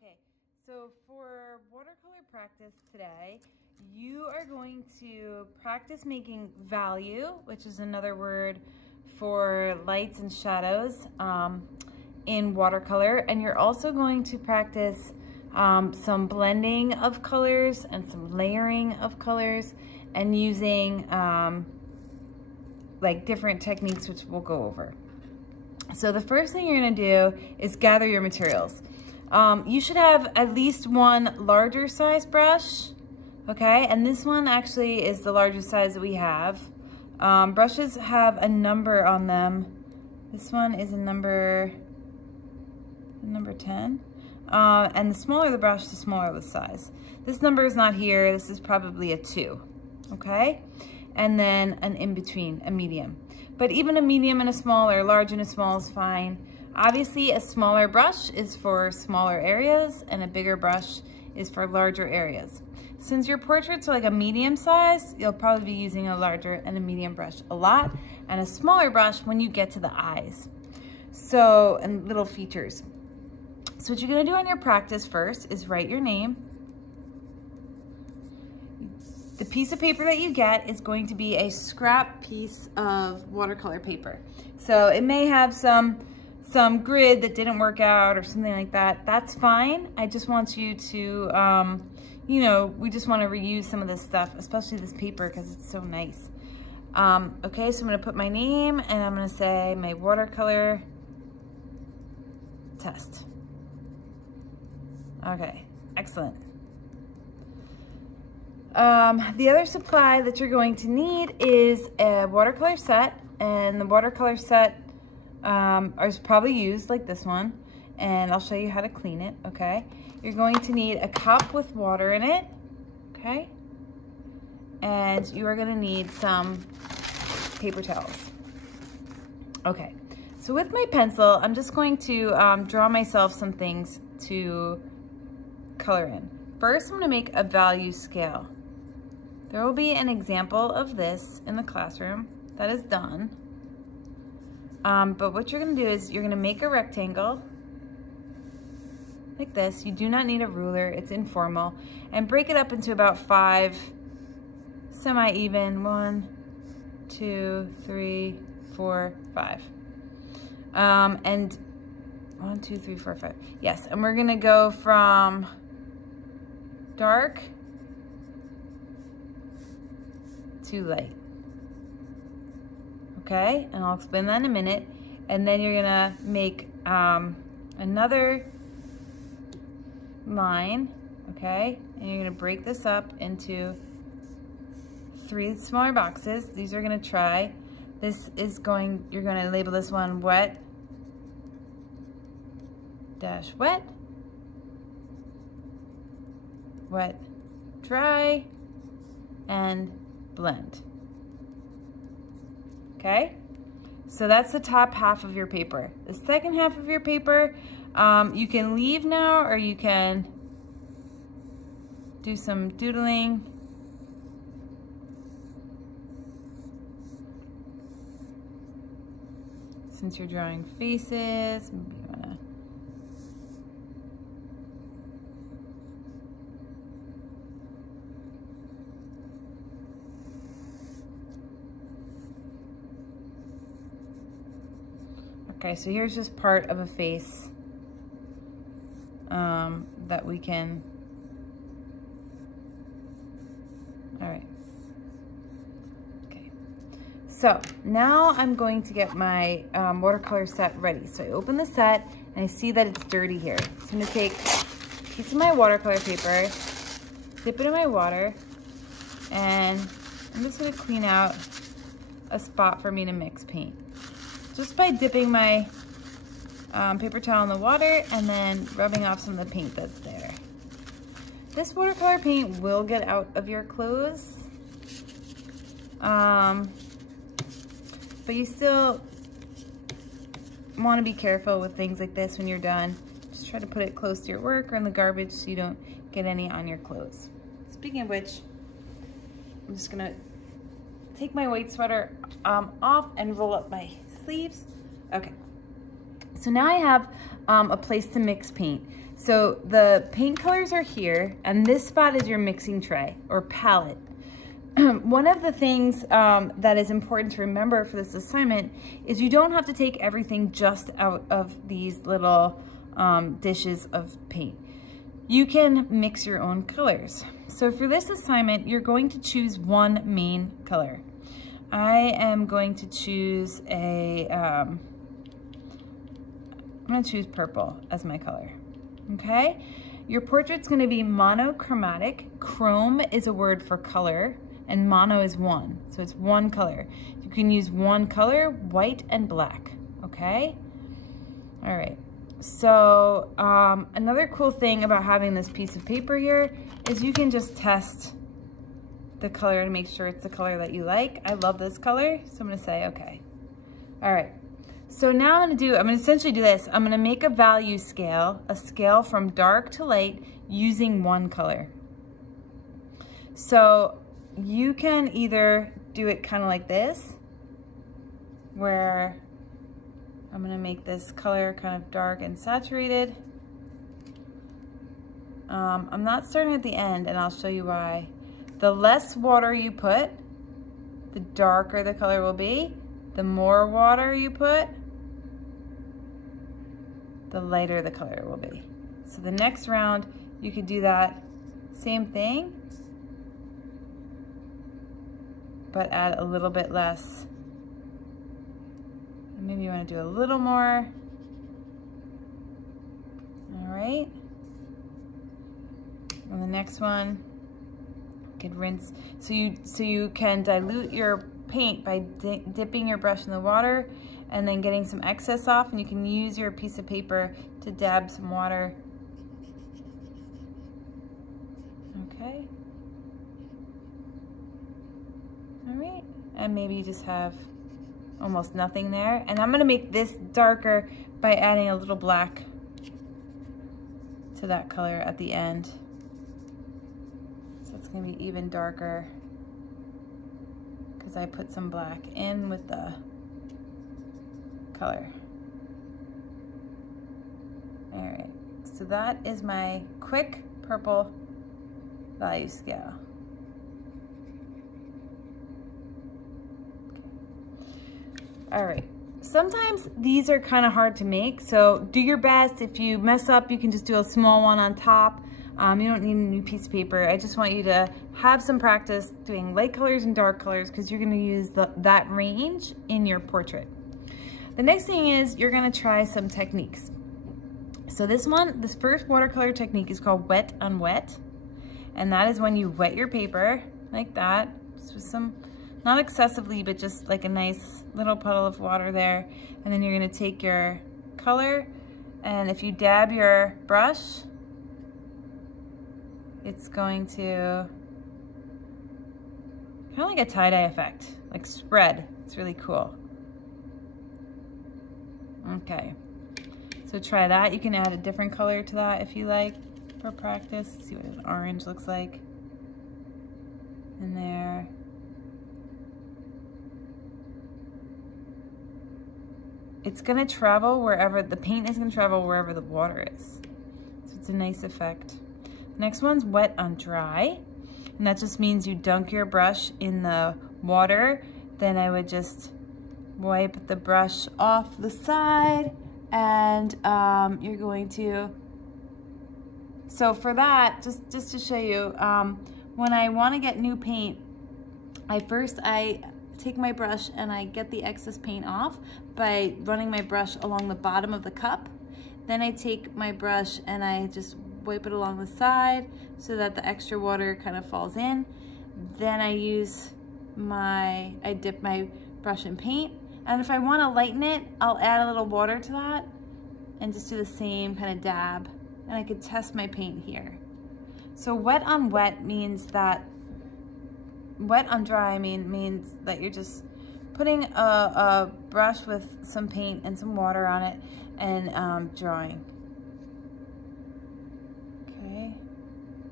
Okay, so for watercolor practice today, you are going to practice making value, which is another word for lights and shadows in watercolor. And you're also going to practice some blending of colors and some layering of colors and using like different techniques, which we'll go over. So the first thing you're gonna do is gather your materials. You should have at least one larger size brush, okay? And this one actually is the largest size that we have. Brushes have a number on them. This one is a number 10. And the smaller the brush, the smaller the size. This number is not here. This is probably a 2, okay? And then an in-between, a medium. But even a medium and a small, or a large and a small is fine. Obviously, a smaller brush is for smaller areas and a bigger brush is for larger areas. Since your portraits are like a medium size, you'll probably be using a larger and a medium brush a lot, and a smaller brush when you get to the eyes. So, and little features. So what you're gonna do on your practice first is write your name. The piece of paper that you get is going to be a scrap piece of watercolor paper. So it may have some grid that didn't work out or something like that. That's fine. I just want you to, you know, we just want to reuse some of this stuff, especially this paper because it's so nice. Okay, so I'm going to put my name and I'm going to say my watercolor test. Okay, excellent. The other supply that you're going to need is a watercolor set, and the watercolor set is probably used like this one, and I'll show you how to clean it, okay? You're going to need a cup with water in it, okay? And you are gonna need some paper towels. Okay, so with my pencil, I'm just going to draw myself some things to color in. First, I'm gonna make a value scale. There will be an example of this in the classroom that is done. But what you're gonna do is you're gonna make a rectangle like this. You do not need a ruler, it's informal. And break it up into about 5 semi-even, 1, 2, 3, 4, 5. And 1, 2, 3, 4, 5. Yes, and we're gonna go from dark to light. Okay, and I'll explain that in a minute. And then you're gonna make another line, okay? And you're gonna break this up into 3 smaller boxes. These are gonna try. This is going, you're gonna label this one wet dash wet, wet dry, and blend. Okay, so that's the top half of your paper. The second half of your paper, you can leave now, or you can do some doodling. Since you're drawing faces, maybe you wanna okay, so here's just part of a face that we can, all right. Okay, so now I'm going to get my watercolor set ready. So I open the set and I see that it's dirty here. So I'm gonna take a piece of my watercolor paper, dip it in my water, and I'm just gonna clean out a spot for me to mix paint. Just by dipping my paper towel in the water and then rubbing off some of the paint that's there. This watercolor paint will get out of your clothes, but you still want to be careful with things like this when you're done. Just try to put it close to your work or in the garbage so you don't get any on your clothes. Speaking of which, I'm just gonna take my white sweater off and roll up my sleeves. Okay, so now I have a place to mix paint. So the paint colors are here, and this spot is your mixing tray or palette. One of the things that is important to remember for this assignment is you don't have to take everything just out of these little dishes of paint. You can mix your own colors. So for this assignment, you're going to choose one main color. I am going to choose I'm gonna choose purple as my color, okay? Your portrait's gonna be monochromatic. Chrome is a word for color, and mono is one, so it's one color. You can use one color, white and black, okay? All right, so another cool thing about having this piece of paper here is you can just test the color to make sure it's the color that you like. I love this color, so I'm gonna say okay. All right, so now I'm gonna essentially do this. I'm gonna make a value scale, a scale from dark to light using one color. So you can either do it kind of like this, where I'm gonna make this color kind of dark and saturated. I'm not starting at the end, and I'll show you why. The less water you put, the darker the color will be. The more water you put, the lighter the color will be. So the next round, you could do that same thing, but add a little bit less. Maybe you want to do a little more. All right. And the next one, you could rinse. So you can dilute your paint by dipping your brush in the water and then getting some excess off, and you can use your piece of paper to dab some water. Okay. All right, and maybe you just have almost nothing there. And I'm gonna make this darker by adding a little black to that color at the end. So it's gonna be even darker because I put some black in with the color. All right, so that is my quick purple value scale. All right, sometimes these are kind of hard to make, so do your best. If you mess up, you can just do a small one on top. You don't need a new piece of paper. I just want you to have some practice doing light colors and dark colors because you're gonna use that range in your portrait. The next thing is you're gonna try some techniques. So this first watercolor technique is called wet on wet. And that is when you wet your paper like that, just with some, not excessively, but just like a nice little puddle of water there. And then you're gonna take your color, and if you dab your brush, it's going to kind of like a tie-dye effect, like spread. It's really cool. Okay, so try that. You can add a different color to that if you like for practice. See what an orange looks like in there. It's gonna travel wherever, the paint is gonna travel wherever the water is. So it's a nice effect. Next one's wet on dry. And that just means you dunk your brush in the water. Then I would just wipe the brush off the side, and you're going to, so for that, just to show you, when I wanna get new paint, I take my brush and I get the excess paint off by running my brush along the bottom of the cup. Then I take my brush and I just wipe it along the side so that the extra water kind of falls in. Then I dip my brush in paint. And if I want to lighten it, I'll add a little water to that and just do the same kind of dab. And I could test my paint here. So wet on wet means that, wet on dry means that you're just putting a brush with some paint and some water on it and drawing. Okay.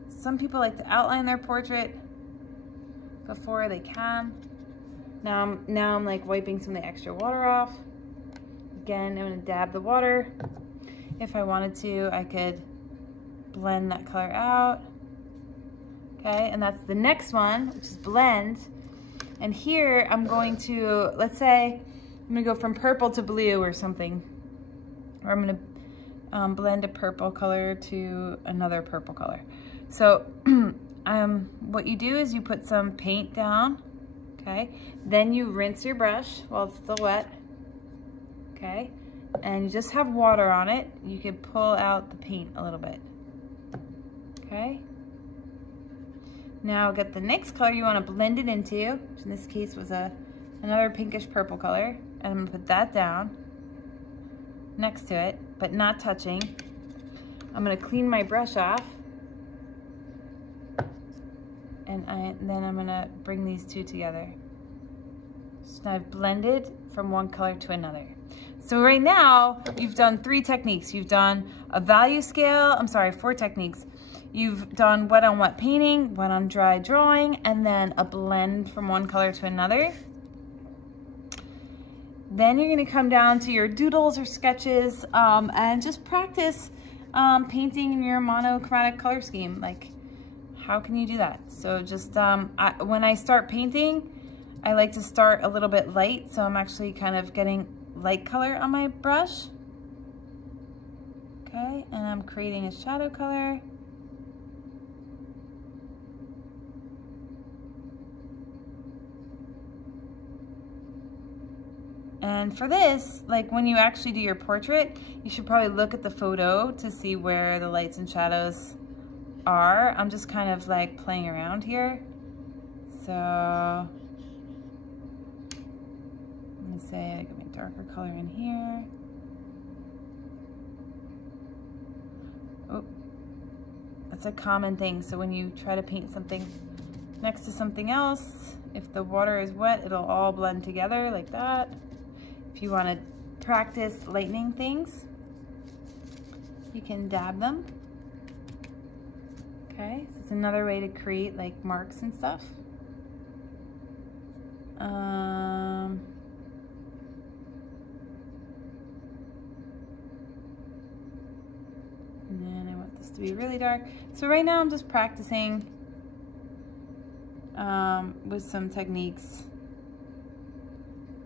Some people like to outline their portrait before they can. Now I'm like wiping some of the extra water off. Again, I'm gonna dab the water. If I wanted to, I could blend that color out. Okay, and that's the next one, which is blend. And here I'm going to, let's say, I'm gonna go from purple to blue or something. Or I'm gonna blend a purple color to another purple color. So what you do is you put some paint down, okay? Then you rinse your brush while it's still wet, okay? And you just have water on it. You can pull out the paint a little bit, okay? Now get the next color you want to blend it into, which in this case was another pinkish purple color, and I'm going to put that down next to it, but not touching. I'm going to clean my brush off, and then I'm going to bring these two together. So now I've blended from one color to another. So right now, you've done 3 techniques. You've done a value scale, 4 techniques. You've done wet on wet painting, wet on dry drawing, and then a blend from one color to another. Then you're gonna come down to your doodles or sketches and just practice painting in your monochromatic color scheme. Like, how can you do that? So just, when I start painting, I like to start a little bit light, so I'm actually kind of getting light color on my brush. Okay, and I'm creating a shadow color. And for this, like when you actually do your portrait, you should probably look at the photo to see where the lights and shadows are. I'm just kind of like playing around here. So I'm gonna say I get my darker color in here. Oh, that's a common thing. So when you try to paint something next to something else, if the water is wet, it'll all blend together like that. If you want to practice lightening things, you can dab them. Okay, so it's another way to create like marks and stuff. And then I want this to be really dark. So right now I'm just practicing with some techniques.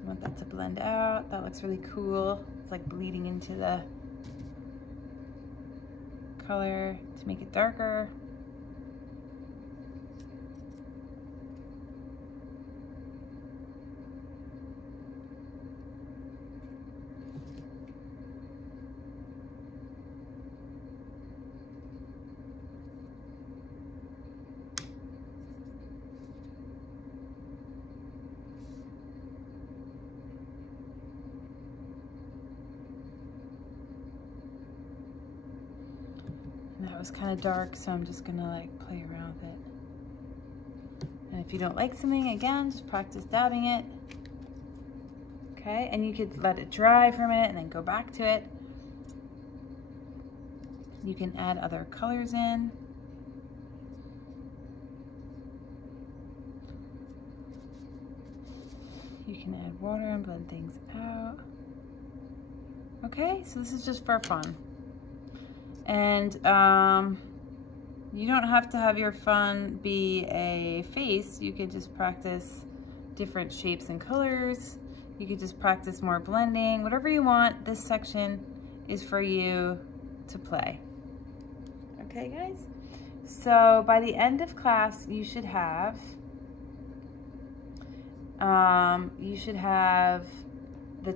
I want that to blend out. That looks really cool. It's like bleeding into the color to make it darker. That was kind of dark, so I'm just gonna like play around with it. And if you don't like something, again, just practice dabbing it. Okay, and you could let it dry for a minute and then go back to it. You can add other colors in. You can add water and blend things out. Okay, so this is just for fun. And you don't have to have your fun be a face. You could just practice different shapes and colors. You could just practice more blending, whatever you want. This section is for you to play. Okay, guys? So by the end of class, you should have the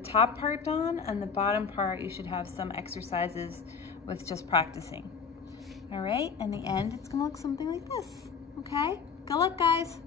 top part done, and the bottom part, you should have some exercises with just practicing. All right, in the end, it's gonna look something like this, okay? Good luck, guys.